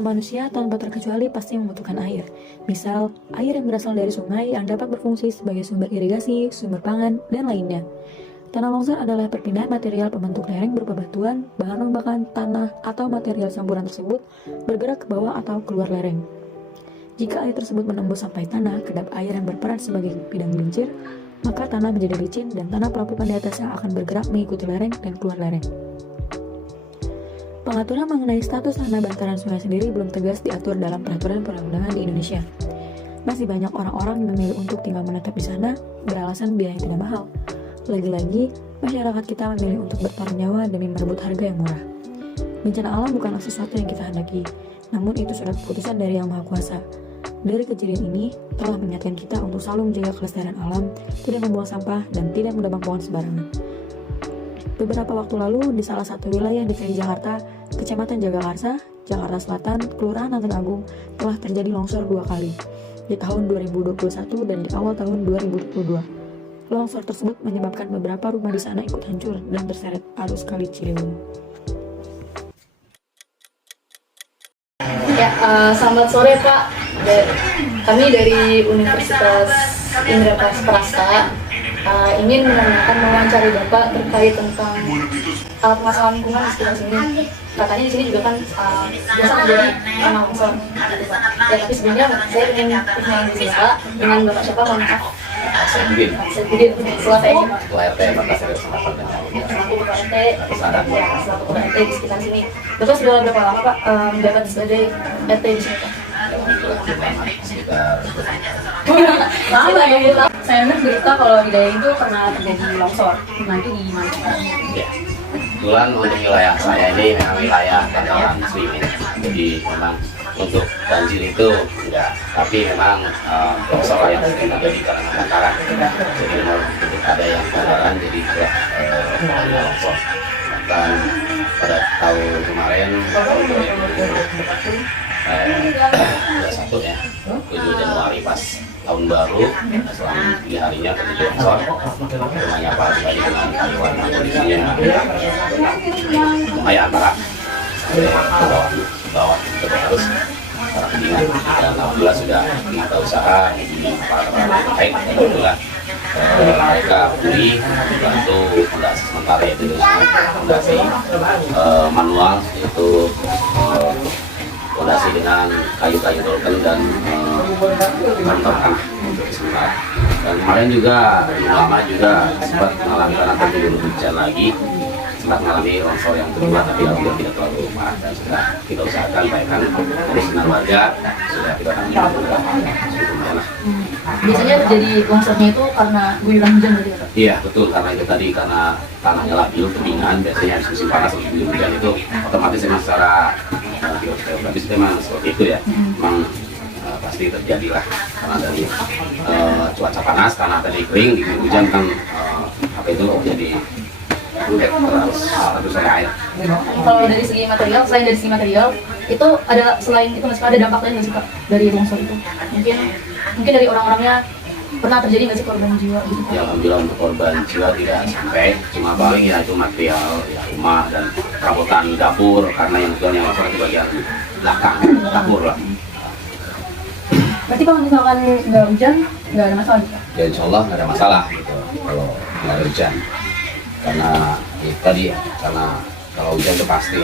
Semua manusia tanpa terkecuali pasti membutuhkan air. Misal, air yang berasal dari sungai yang dapat berfungsi sebagai sumber irigasi, sumber pangan, dan lainnya. Tanah longsor adalah perpindahan material pembentuk lereng berupa batuan, bahan rombakan, tanah, atau material campuran tersebut bergerak ke bawah atau keluar lereng. Jika air tersebut menembus sampai tanah, kedap air yang berperan sebagai bidang gelincir, maka tanah menjadi licin dan tanah pelumpukan di atasnya akan bergerak mengikuti lereng dan keluar lereng. Pengaturan mengenai status tanah bantaran sungai sendiri belum tegas diatur dalam peraturan perundang-undangan di Indonesia. Masih banyak orang-orang yang memilih untuk tinggal menetap di sana beralasan biaya yang tidak mahal. Lagi-lagi, masyarakat kita memilih untuk bertaruh nyawa demi merebut harga yang murah. Bencana alam bukanlah sesuatu yang kita hendaki, namun itu sudah keputusan dari Yang Maha Kuasa. Dari kejadian ini, telah mengingatkan kita untuk selalu menjaga kelestarian alam, tidak membuang sampah, dan tidak menebang pohon sembarangan. Beberapa waktu lalu, di salah satu wilayah DKI Jakarta, Kecamatan Jagakarsa, Jakarta Selatan, Kelurahan Anton Agung, telah terjadi longsor 2 kali, di tahun 2021 dan di awal tahun 2022. Longsor tersebut menyebabkan beberapa rumah di sana ikut hancur dan terseret arus Kali Ciliwung. Ya, selamat sore Pak. Kami dari Universitas Indraprasta Prasta ingin menanyakan mewawancari Bapak terkait tentang permasalahan lingkungan di sekitar sini. Katanya di sini juga kan biasa menjadi tanah longsor, gitu Pak. Ya, tapi sebenarnya saya ingin informasi Bapak dengan Bapak siapa, mohon maaf. Sedikit setelah saya ini RT Makassar kesempatan dengan selaku Ketua RT, selaku Ketua RT di sekitar sini. Bapak sudah berapa lama Pak menjabat sebagai RT di sini Pak? sekitar Lama ya Bu. Saya dengar berita kalau di daerah itu pernah terjadi longsor. Nah itu di mana Pak? ya. Kebetulan untuk wilayah saya ini memang wilayah bantaran muslim ya. Jadi memang untuk banjir itu enggak, tapi memang longsor yang sering terjadi karena bantaran. Jadi memang ada yang bantaran jadi itulah longsor. Dan pada tahun kemarin 2021 ya, 7 Januari pas tahun baru, selang 3 harinya terjadi longsor. Rumahnya Pak Bupati dengan karyawan kondisinya lumayan parah, sampai bawah terus para pendingan. Dan alhamdulillah sudah kita usaha di para terkait, alhamdulillah mereka pulih bantu fondasi sementara itu dengan fondasi manual, yaitu fondasi dengan kayu-kayu dolken dan kantor tanah untuk sementara. Dan kemarin juga lama juga sempat mengalami karena terjadi hujan lagi, sempat mengalami longsor yang kedua, tapi alhamdulillah tidak terlalu parah dan sudah kita usahakan baikkan dari sinar warga sudah kita tangani juga sebelumnya lah. Biasanya terjadi longsornya itu karena guyuran hujan gitu Pak? Iya betul, karena itu tadi karena tanahnya labil, tebingan, biasanya musim panas atau musim hujan itu otomatis memang secara geografis memang seperti itu ya. Memang pasti terjadilah karena dari cuaca panas, tanah tadi kering, di hujan kan apa itu jadi bulet terus ada air. Kalau dari segi material, selain dari segi material itu ada, selain itu masih ada dampak lain nggak sih Pak dari longsor itu? Mungkin dari orang-orangnya pernah terjadi nggak sih korban jiwa gitu Pak? Ya alhamdulillah untuk korban jiwa tidak sampai, cuma paling ya itu material ya, rumah dan perabotan dapur, karena yang longsor itu bagian belakang dapur lah. Berarti kalau misalkan nggak hujan nggak ada masalah gitu Pak? Ya insya Allah nggak ada masalah gitu kalau nggak ada hujan, karena ya, tadi karena kalau hujan itu pasti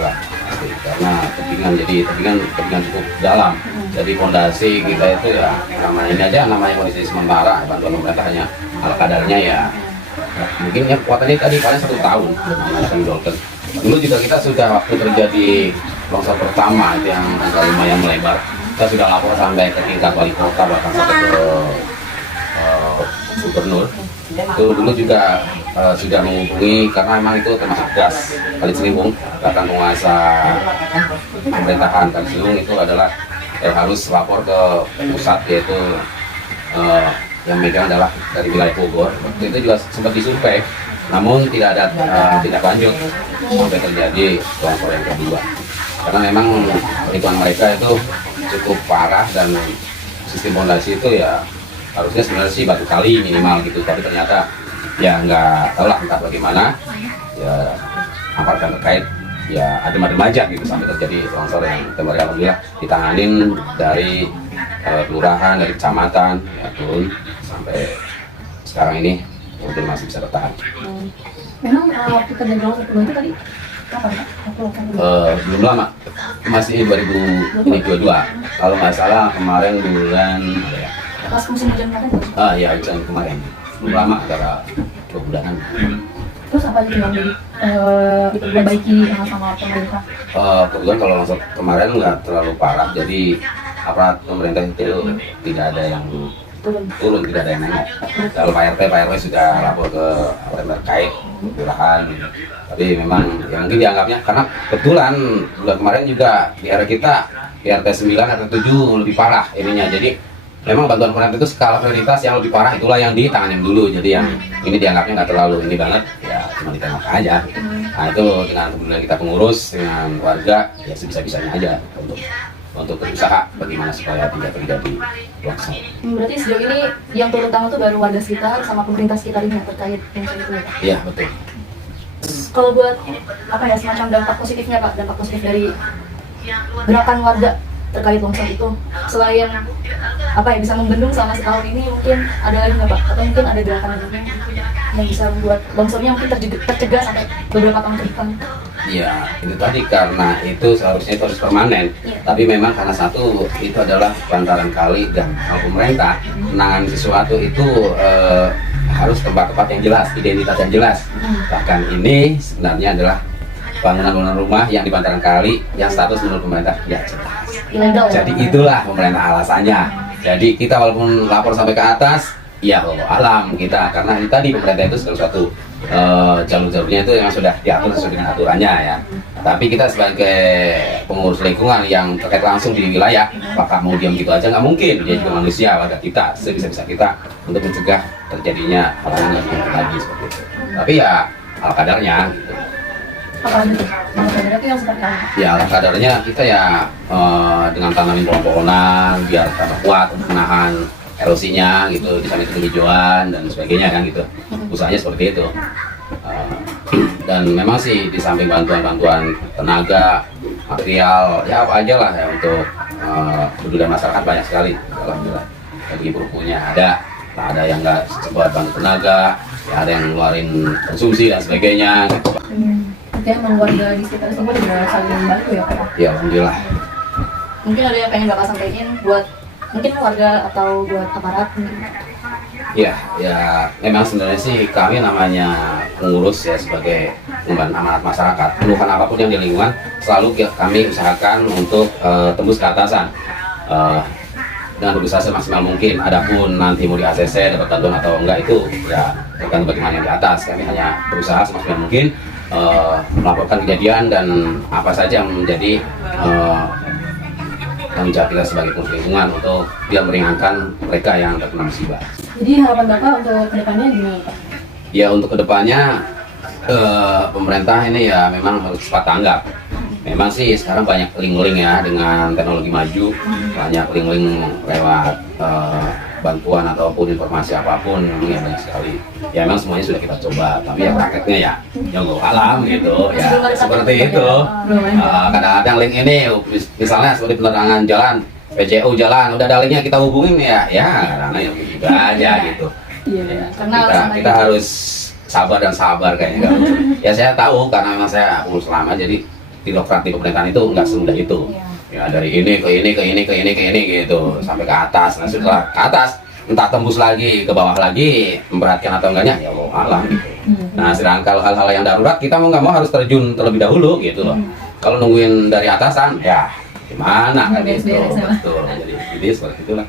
karena tebingan cukup dalam, jadi fondasi kita itu ya namanya ini aja, namanya kondisi sementara, bantuan pemerintah hanya ala kadarnya ya. Mungkin ya kuatannya tadi paling 1 tahun menggunakan dolken. Dulu juga kita sudah waktu terjadi longsor pertama itu yang agak lumayan melebar, kita sudah lapor sampai ke tingkat wali kota, bahkan sampai ke gubernur. Itu dulu juga sudah menghubungi, karena memang itu termasuk gas Kali Ciliwung, bahkan penguasa pemerintahan Kali Ciliwung itu adalah harus lapor ke pusat, yaitu yang megang adalah dari wilayah Bogor. Itu juga sempat disurvei, namun tidak ada tindak lanjut sampai terjadi longsor yang kedua, karena memang perhitungan mereka itu cukup parah dan sistem fondasi itu ya harusnya sebenarnya sih batu kali minimal gitu, tapi ternyata ya nggak tahu lah entah bagaimana ya aparat terkait ya adem-adem aja gitu sampai terjadi longsor yang kemarin alhamdulillah ditanganin dari kelurahan, dari kecamatan, ya turun sampai sekarang ini mungkin masih bisa bertahan. Memang waktu terjadi longsor kedua itu tadi kapan Pak? Belum lama, masih 2022 kalau nggak salah kemarin bulan Pas musim hujan kemarin? ya bulan kemarin, belum lama antara 2 bulanan. Terus apa aja yang diperbaiki sama pemerintah? Kebetulan kalau longsor kemarin nggak terlalu parah, jadi aparat pemerintah itu tidak ada yang turun, tidak ada yang nengok. Kalau Pak RW sudah lapor ke aparat terkait kelurahan, tapi memang ya mungkin dianggapnya karena kebetulan bulan kemarin juga di area kita di RT 9, RT 7 lebih parah ininya, jadi memang bantuan pemerintah itu skala prioritas yang lebih parah itulah yang ditanganin dulu, jadi yang ini dianggapnya nggak terlalu ini banget, ya cuma ditengok aja. Nah itu dengan kemudian kita pengurus dengan warga ya sebisa-bisanya aja untuk berusaha bagaimana supaya tidak terjadi longsor. Berarti sejauh ini yang turun tangan itu baru warga sekitar sama pemerintah sekitar ini yang terkait longsor itu ya Pak? Iya betul. Kalau buat apa ya semacam dampak positifnya Pak, dampak positif dari gerakan warga terkait longsor itu selain apa ya bisa membendung selama setahun ini, mungkin ada lagi nggak Pak? Atau mungkin ada gerakan lainnya yang bisa membuat longsornya mungkin tercegah sampai beberapa tahun ke depan? Ya itu tadi karena itu seharusnya itu harus permanen, tapi memang karena satu itu adalah bantaran kali dan kalau pemerintah menangani sesuatu itu harus tempat-tempat yang jelas, identitas yang jelas. Bahkan ini sebenarnya adalah bangunan rumah yang di bantaran kali yang status menurut pemerintah ya jelas. Ilegal, jadi itulah pemerintah alasannya. Jadi kita walaupun lapor sampai ke atas, ya Allah alam kita karena ini tadi pemerintah itu segala satu jalur-jalurnya itu yang sudah diatur sesuai dengan aturannya ya. Tapi kita sebagai pengurus lingkungan yang terkait langsung di wilayah, apakah mau diam gitu aja nggak mungkin. Dia juga manusia, warga kita, sebisa-bisa kita untuk mencegah terjadinya hal-hal yang lebih lagi seperti itu. Tapi ya ala kadarnya gitu. apa lagi tuh? Kadarnya itu yang seperti apa? Ya ala kadarnya kita ya dengan tanamin pohon-pohonan biar tambah kuat untuk menahan erosinya gitu, di sana itu hijauan dan sebagainya kan gitu. Usahanya seperti itu. Dan memang sih di samping bantuan-bantuan tenaga, material, ya apa aja lah ya untuk kepedulian masyarakat banyak sekali. Alhamdulillah. Bagi buruhnya ada yang nggak buat bantu tenaga, ya ada yang ngeluarin konsumsi dan sebagainya. Gitu. Oke, emang warga di sekitar semua juga saling membantu ya Pak? Ya alhamdulillah. Mungkin ada yang pengen Bapak sampaikan buat mungkin warga atau buat aparat mungkin? Ya memang sebenarnya sih kami namanya pengurus ya sebagai pengemban amanat masyarakat. Keluhan apapun yang di lingkungan selalu kami usahakan untuk tembus ke atasan dengan berusaha semaksimal mungkin. Adapun nanti mau di ACC dapat bantuan atau enggak itu ya tergantung bagaimana yang di atas. Kami hanya berusaha semaksimal mungkin melaporkan kejadian dan apa saja yang menjadi tanggung jawab kita sebagai pengurus lingkungan untuk dia meringankan mereka yang terkena musibah. Jadi harapan Bapak untuk kedepannya gimana Pak? Ya untuk kedepannya pemerintah ini ya memang harus cepat tanggap. Memang sih sekarang banyak link-link ya dengan teknologi maju, banyak link-link lewat bantuan ataupun informasi apapun memang ya banyak sekali. Ya memang semuanya sudah kita coba, tapi ya prakteknya ya Allah alam gitu ya seperti itu. Kadang-kadang link ini misalnya seperti penerangan jalan, PJU jalan, udah ada linknya kita hubungin ya karena ya juga aja gitu. Iya, karena Kita harus sabar dan sabar kayaknya. Ya saya tahu karena memang saya urus lama jadi birokrat di pemerintahan itu nggak semudah itu. Ya dari ini ke ini gitu sampai ke atas. Nah setelah ke atas entah tembus lagi ke bawah lagi memberatkan atau enggaknya ya Allah alam gitu. Nah sedangkan kalau hal-hal yang darurat kita mau nggak mau harus terjun terlebih dahulu gitu loh. Kalau nungguin dari atasan ya gimana kan gitu. Betul. Jadi seperti itulah.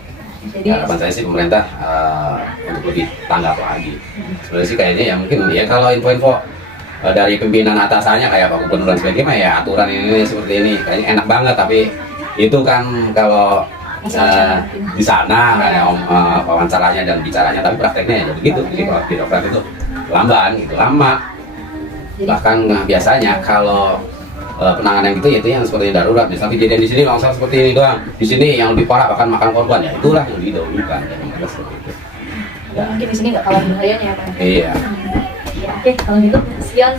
Jadi harapan saya sih pemerintah untuk lebih tanggap lagi. Sebenarnya sih kayaknya ya mungkin ya kalau info-info dari pimpinan atasannya kayak Pak Gubernur dan sebagainya ya aturan ini seperti ini kayaknya enak banget, tapi itu kan kalau di sana kan ya wawancaranya dan bicaranya, tapi prakteknya ya begitu. Jadi kalau birokrat itu lamban gitu, lama. Bahkan biasanya kalau penanganan gitu itu yang seperti darurat, misalnya kejadian di sini longsor seperti ini doang, di sini yang lebih parah bahkan makan korban ya itulah yang didahulukan. Ya, mungkin di sini nggak kalah bahayanya ya Pak? Iya. Ya Oke, kalau gitu sekian.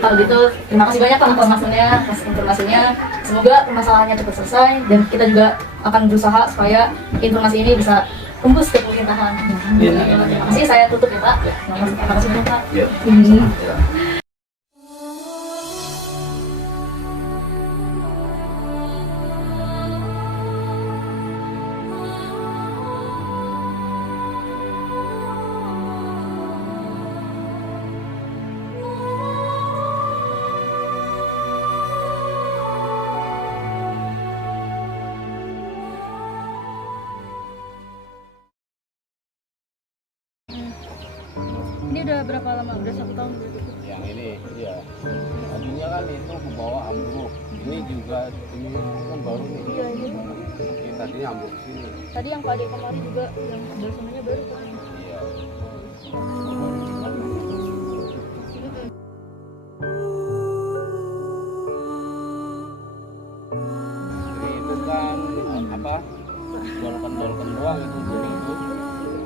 Kalau gitu terima kasih banyak Pak informasinya. Semoga permasalahannya cepat selesai dan kita juga akan berusaha supaya informasi ini bisa tembus ke pemerintahan. Terima kasih, saya tutup ya Pak. Terima kasih banyak Pak. Ini udah berapa lama? Udah 1 tahun berarti? Yang ini, iya. Tadinya kan itu ke bawah ambruk. Ini juga, ini kan baru nih. Iya, ini Ini tadinya ambruk sini. tadi yang Pak Ade kemarin juga yang sebelah sananya baru kan? Iya. Jadi itu kan apa? Dolken doang itu. Jadi itu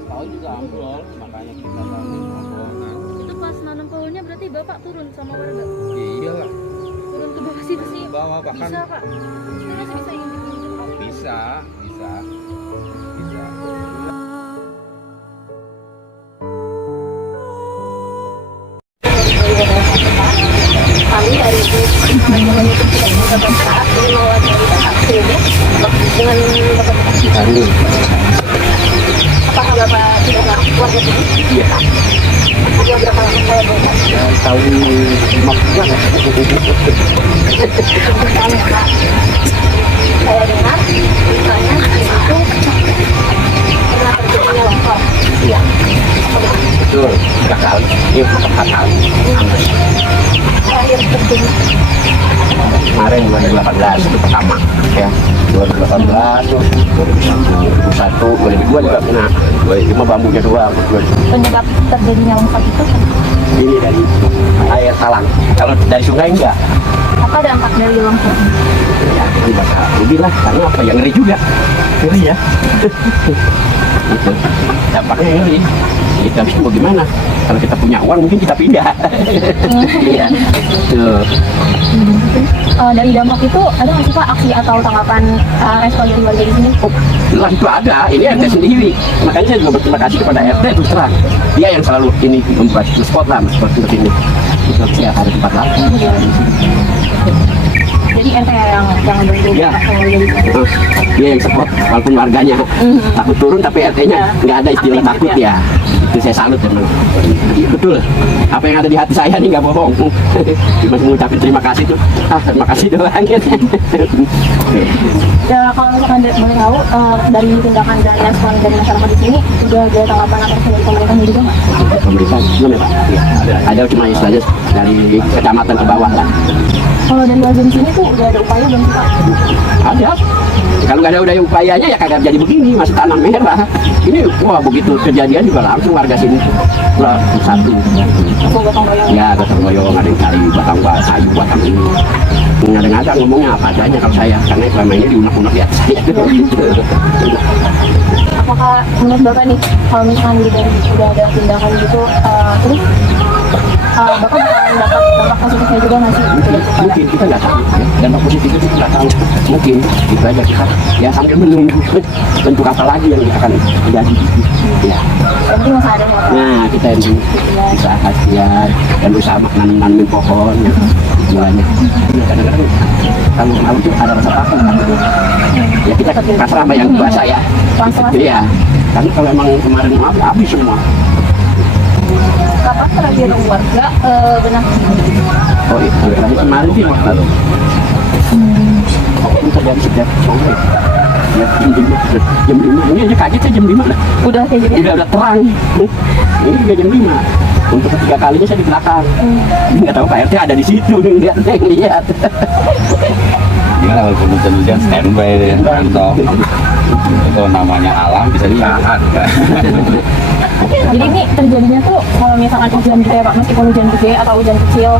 tahu juga ambrol, makanya kita tadi ambrol. Itu pas nanam pohonnya berarti Bapak turun sama warga? Iya lah. Turun ke bawah situ sih? Bawah bahkan Bisa Pak? Itu masih bisa injek-injek Pak? bisa. Kami dari beberapa saat ini mewakili Bapak dengan Bapak apakah Bapak tidak keluarga sini? Iya. Sudah berapa lama saya Bapak? Tahun 50-an ya. Bukan ya Pak. Saya dengar misalnya di situ pernah terjadinya longsor. Iya. Betul. 3 kali. Ini 4 kali. Terakhir terjadi Kemarin 2018 itu pertama ya. 2018, 2001, 2002 juga kena. 2005 bambunya doang. penyebab terjadinya longsor itu Ini dari air talang. Kalau dari sungai enggak. apa dampak dari longsor? Ya, ini bakal rugi lah. Karena apa? Ya ngeri juga. Ngeri ya. Gitu. Dampaknya ngeri. Jadi habis itu mau gimana? Kalau kita punya uang mungkin kita pindah. Iya. Tuh. Dari dampak itu ada nggak sih Pak aksi atau tanggapan respon dari warga di sini? Jelas itu ada, ini RT sendiri. Makanya saya juga berterima kasih kepada RT terus terang. Dia yang selalu ini membuat spot lah, spot untuk ini. Untuk siap hari tempat lagi. Jadi RT yang bantu Ya. Pak warga di sini. Terus dia yang support walaupun warganya takut turun tapi RT-nya nggak ada istilah Aktif takut ya. ya. Itu saya salut teman. Betul. Apa yang ada di hati saya ini nggak bohong. Cuma mengucapkan terima kasih tuh. Terima kasih doang. Ya kalau misalkan boleh tahu dari tindakan dan respon dari masyarakat di sini sudah ada tanggapan atau dari pemerintah juga nggak? Pemerintah belum ya Pak? Iya, ada cuma istilahnya dari kecamatan ke bawah lah. Kalau dari warga di sini tuh udah ada upaya belum sih Pak? Ada. Kalau nggak ada upayanya ya kagak jadi begini, masih tanam merah. Ini wah begitu kejadian juga langsung warga sini lah satu. Aku gotong royong. Ya gotong royong, ada yang cari batang kayu batang ini. Ngada-ngada ngomongnya apa adanya kalau saya, karena selama ini diunak-unak di atas saya. Apakah menurut Bapak nih kalau misalkan gitu udah ada tindakan gitu terus Bapak bakalan dapat dampak positifnya juga nggak sih? Mungkin kita nggak tahu ya. Dampak positif itu kita nggak tahu. Mungkin itu aja kita ya sambil menunggu bentuk apa lagi yang akan terjadi. Ya. Yang penting masih ada ya Pak. Nah kita yang usaha kasihan dan usaha nanemin pohon ya. Mulanya kadang-kadang kalau malam itu ada rasa takut ya kita pasrah sama yang kuasa ya. Iya. Karena kalau emang kemarin habis semua. Kapan terakhir warga benar? Oh iya, terakhir kemarin sih waktu lalu. Itu terjadi sejak sore. Ya, jam 5. Ini aja kaget saya jam 5 lah. Udah kayak gini? Udah terang. Ini juga jam 5. Untuk ketiga kalinya saya di belakang. Nggak tahu Pak RT ada di situ. Lihat. Ya kalau hujan-hujan standby deh, mantap. Itu namanya alam bisa ditahan. Jadi ini terjadinya tuh kalau misalkan hujan gede ya Pak, meskipun hujan gede atau hujan kecil,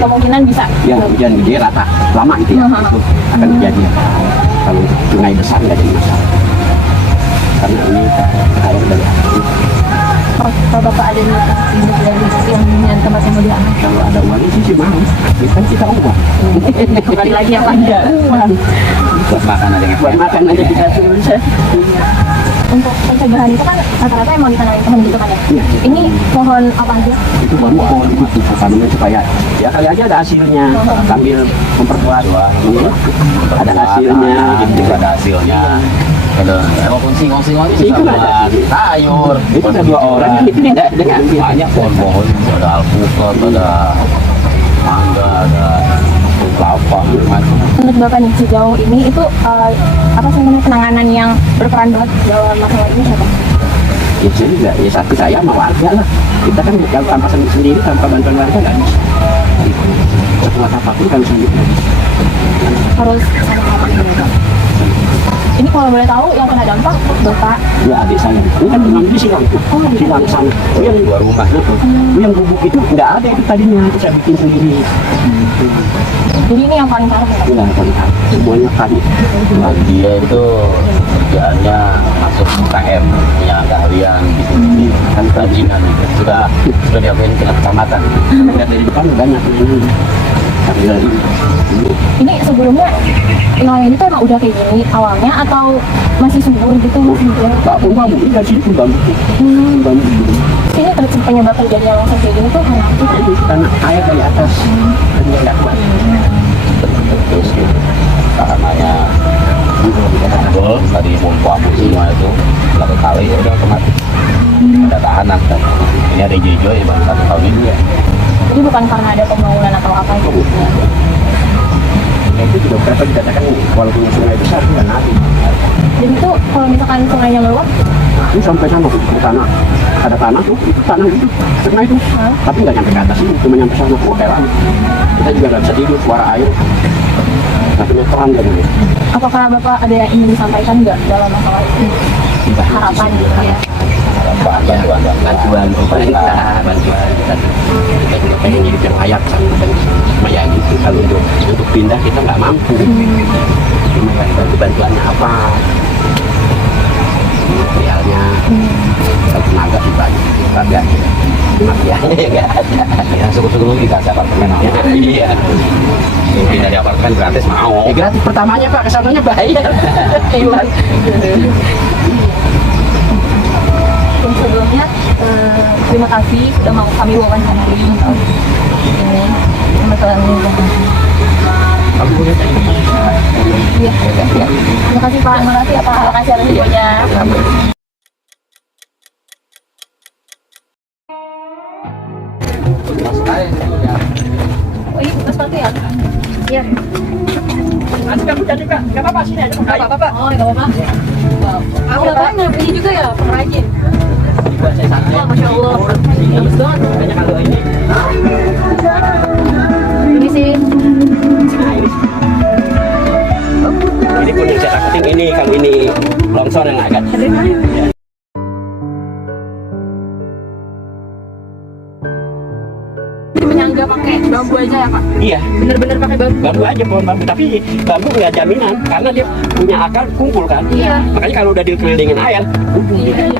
kemungkinan bisa. Ya hujan gede rata lama gitu ya. Itu akan terjadi. Kalau sungai besar nggak jadi masalah. Karena ini air dari atas. Kalau Bapak ada niat pindah dari yang dengan tempat yang mau diambil. Kalau ada uang sih mau, kan kita uang. Kembali lagi ya Pak. Iya, uang. Buat makan aja nggak? Buat makan aja kita bisa. Untuk pencegahan itu kan rata-rata emang ditanami pohon gitu kan ya. Iya. Ini pohon apa aja? Itu baru pohon itu tanamnya supaya ya kali aja ada hasilnya sambil memperkuat. Ada hasilnya. Gitu ada hasilnya. Ada walaupun singkong-singkong itu Itu bisa ada. buat sayur. Itu ada 2 orang itu tidak ngambil. Banyak pohon-pohon, ada alpukat, ada mangga, ada kelapa, macam. Menurut Bapak nih sejauh ini itu apa sih namanya penanganan yang berperan banget dalam masalah ini siapa? Ya juga, ya satu saya sama warga lah. Kita kan kalau tanpa sendiri, tanpa bantuan warga nggak bisa. Sekuat apapun kalau sendiri. Harus sama-sama gitu. Ini kalau boleh tahu yang kena dampak Bapak. Ya adik saya, ini kan memang di silang itu, silang sana. Itu yang Dua rumah. itu yang bubuk itu nggak ada itu tadinya, itu saya bikin sendiri. Jadi ini yang paling parah ya. Enggak ada, semuanya tadi. Nah, dia itu kerjaannya masuk UKM, punya keahlian di kan kerajinan itu sudah diapain ke kecamatan. Lihat dari depan banyak ini. Tapi dari Ini sebelumnya nelayan itu emang udah kayak gini awalnya atau masih subur gitu masih gitu? bambu ini dari sini pun bambu. Bambu. Ini penyebab terjadinya longsor kayak gini tuh karena apa? Itu karena air dari atas dan dia nggak kuat. Terus gitu. Karenanya betul tadi pompa semua itu satu kali ya udah otomatis ada tahanan kan. Ini ada hijau ya baru 1 tahun ini ya. Jadi bukan karena ada pembangunan atau apa gitu? Nah, itu juga berapa dikatakan walaupun sungai besar tidak nabi. Jadi tuh kalau misalkan sungainya meluap, Ini sampai sana tuh, ke tanah. Ada tanah tuh, itu tanah itu, tanah itu. Tapi nggak nyampe ke atas ini, cuma nyampe sana ke hewan. Kita juga nggak bisa tidur, suara air. Satu meteran kan ini. apakah Bapak ada yang ingin disampaikan nggak dalam masalah ini? Harapan gitu ya? Bantuan pemerintah, bantuan kita juga pengen hidup yang layak sama ya gitu. Kalau untuk pindah kita nggak mampu. Cuma ya bantuannya apa? Materialnya, tenaga dibantu, tenaga materialnya nggak ada. Ya syukur-syukur dikasih apartemen aja. Iya. Pindah di apartemen gratis mau. Ya, gratis pertamanya Pak, kesananya bayar. Iwan. Dan sebelumnya terima kasih sudah mau kami wawancarai untuk ini masalah ini. Kamu boleh tanya? Iya. Terima kasih Pak, terima kasih Pak, terima kasih atas infonya. Oh ini bekas sepatu ya? Iya. Nanti kamu jadi Kak, nggak apa-apa sini aja. Nggak apa-apa. Oh nggak apa-apa. Aku Bapak ini juga ya pengrajin. Buat saya santai. Wah, Masya Allah. Bagus banget. Banyak kalau ini. Ini sih. Ini pun yang saya takutin ini, kalau ini longsor yang agak. Penyangga pakai bambu aja ya Pak? Iya, Bener-bener pakai bambu? bambu aja pohon bambu. Tapi bambu nggak jaminan karena dia punya akar kumpul kan. Iya. Makanya kalau udah dikelilingin air, kumpul dia.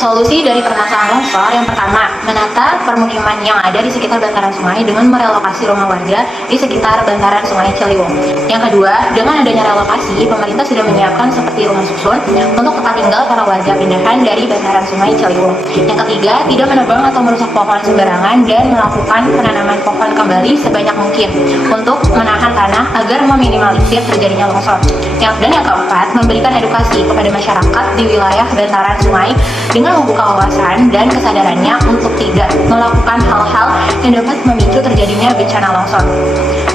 Solusi dari permasalahan longsor yang pertama, menata permukiman yang ada di sekitar bantaran sungai dengan merelokasi rumah warga di sekitar bantaran sungai Ciliwung. Yang kedua, dengan adanya relokasi, pemerintah sudah menyiapkan seperti rumah susun untuk tempat tinggal para warga pindahan dari bantaran sungai Ciliwung. Yang ketiga, tidak menebang atau merusak pohon sembarangan dan melakukan penanaman pohon kembali sebanyak mungkin untuk menahan tanah agar meminimalisir terjadinya longsor. Dan yang keempat, memberikan edukasi kepada masyarakat di wilayah bantaran sungai dengan membuka wawasan dan kesadarannya untuk tidak melakukan hal-hal yang dapat memicu terjadinya bencana longsor.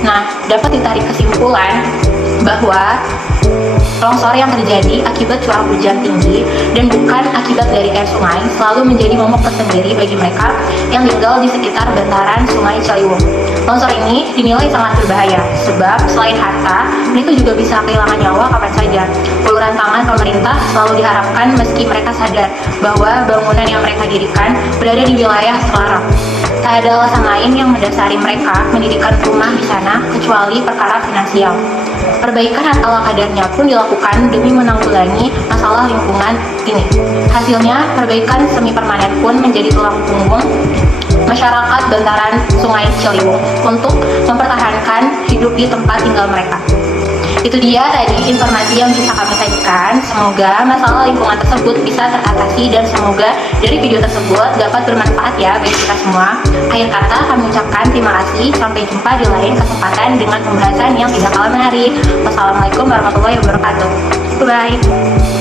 Nah, dapat ditarik kesimpulan bahwa longsor yang terjadi akibat curah hujan tinggi dan bukan akibat dari air sungai selalu menjadi momok tersendiri bagi mereka yang tinggal di sekitar bantaran Sungai Ciliwung. Longsor ini dinilai sangat berbahaya, sebab selain harta, mereka juga bisa kehilangan nyawa kapan saja. Uluran tangan pemerintah selalu diharapkan meski mereka sadar bahwa bangunan yang mereka dirikan berada di wilayah terlarang. Tak ada alasan lain yang mendasari mereka mendirikan rumah di sana kecuali perkara finansial. Perbaikan ala kadarnya pun dilakukan demi menanggulangi masalah lingkungan ini. Hasilnya, perbaikan semi permanen pun menjadi tulang punggung masyarakat bantaran Sungai Ciliwung untuk mempertahankan hidup di tempat tinggal mereka. Itu dia tadi informasi yang bisa kami sajikan. Semoga masalah lingkungan tersebut bisa teratasi dan semoga dari video tersebut dapat bermanfaat ya bagi kita semua. Akhir kata kami ucapkan terima kasih. Sampai jumpa di lain kesempatan dengan pembahasan yang tidak kalah menarik. Wassalamualaikum warahmatullahi wabarakatuh. Bye.